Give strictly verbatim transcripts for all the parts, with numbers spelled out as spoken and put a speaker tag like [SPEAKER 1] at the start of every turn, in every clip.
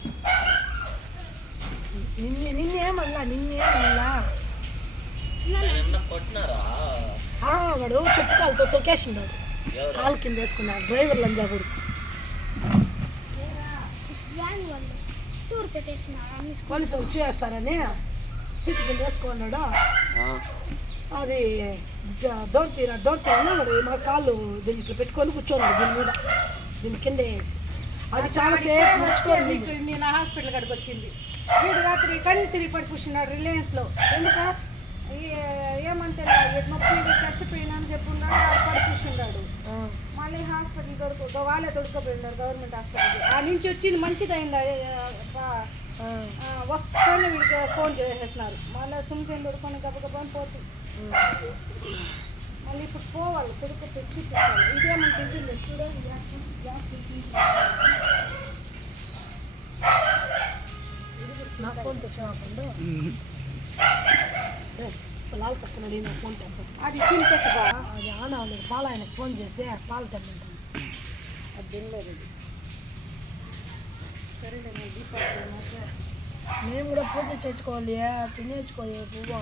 [SPEAKER 1] నిన్నే నిన్నేమల్లా నిన్నేమల్లా వాడు చెప్పు కాలుతో తొక్కేసి ఉన్నాడు. కాలు కింద వేసుకున్నాడు డ్రైవర్ లంజా కూడా. పోలీసు వాళ్ళు చూస్తారని సీట్ కింద వేసుకున్నాడు. అది డోర్ తీరా డోర్ తీరా మా కాళ్ళు దీనికి పెట్టుకొని కూర్చోన్నాడు దీని మీద, దీని కింద వేసి. అది చాలా సేపు
[SPEAKER 2] నేను హాస్పిటల్ కాడికి వచ్చింది. వీడు రాత్రి కళ్ళు తిరిగి పడి కూర్చున్నాడు రిలయన్స్లో. ఎందుక ఏమంటే నొప్పి చెస్ట్ పెయిన్ అని చెప్పున్నాడు, పడి కూర్చున్నాడు. మళ్ళీ హాస్పిటల్ దొరుకు వాళ్ళే దొరకపోయినారు గవర్నమెంట్ హాస్పిటల్కి. ఆ నుంచి వచ్చింది మంచిదైంది వస్తానే వీడికి ఫోన్ చేసేస్తున్నారు. మళ్ళీ సుమ్కేం దొరుకుని గబగబని పోతుంది. మళ్ళీ ఇప్పుడు పోవాలి కొడుకు తెచ్చి పెట్టాలి. ఇదేమంటుంది చూడండి
[SPEAKER 1] నా ఫోన్ తెచ్చినప్పుడు లాల్ సక్కన అడిగిన ఫోన్ తెంప
[SPEAKER 2] అది తింటా
[SPEAKER 1] అది ఆన్ అవ్వలేదు. పాలు ఆయనకు ఫోన్ చేస్తే పాలు తెమ్మంటాను.
[SPEAKER 2] అది తినలేదు. అది సరేలే దీపావళి
[SPEAKER 1] మేము కూడా పూజ చేసుకోవాలి, తినేసుకోవాలి పువ్వా.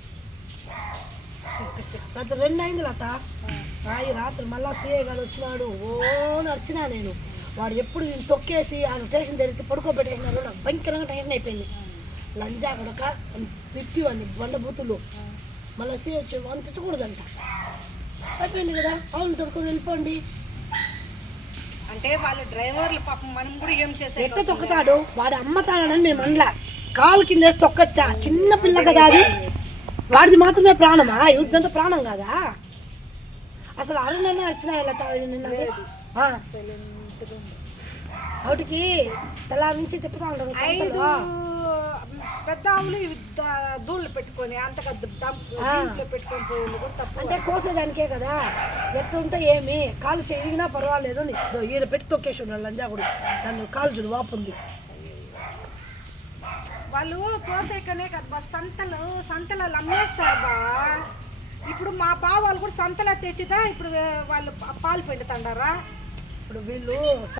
[SPEAKER 1] గత రెండు అయింది లత. రాయి రాత్రి మళ్ళా సిఐ గారు వచ్చినాడు. ఓ నడిచినా నేను. వాడు ఎప్పుడు నేను తొక్కేసి ఆయన టెన్షన్ జరిగితే పడుకోబెట్టేసినారు. నాకు భయంకరంగా టెన్షన్ అయిపోయింది. లంజా కొడక తిట్టి వాడిని బండ బూతులు. మళ్ళీ సిఐ వచ్చి వాడిని తిట్టకూడదంట. అయిపోయింది కదా, అవును తొడుకొని వెళ్ళిపోండి
[SPEAKER 2] అంటే వాళ్ళ డ్రైవర్లు పాపం మనం కూడా ఏం చేసే.
[SPEAKER 1] ఎట్ట తొక్కుతాడు వాడు, అమ్మతాడని మేము అనలా. కాలు కింద వేసి తొక్కచ్చా, చిన్న పిల్ల కదా అది. వాడిది మాత్రమే ప్రాణమా, ఇవిడంతా ప్రాణం కాదా? అసలు అడనన్నా వచ్చినాయి ఇలా నిన్న వాటికి తెల్లారి నుంచి తిప్పుతా ఉంటారు.
[SPEAKER 2] ఐదు పెద్ద ఆవులు దూళ్ళు పెట్టుకొని అంతగా పెట్టుకొని పోయి కూడా తప్ప.
[SPEAKER 1] అంటే కోసేదానికే కదా. ఎట్టుంటే ఏమి కాలు చెరిగినా పర్వాలేదు. ఈయన పెట్టి తొక్కేసి ఉన్నాడు లంజా కూడా. నన్ను కాలు చూడు వాపుంది.
[SPEAKER 2] వాళ్ళు కోసేకనే కదా బా, సంతలు సంతలలో అమ్మేస్తారు బా. ఇప్పుడు మా బావ వాళ్ళు కూడా సంతలో తెచ్చిదా ఇప్పుడు వాళ్ళు పాలు పిండుతాడారా.
[SPEAKER 1] ఇప్పుడు వీళ్ళు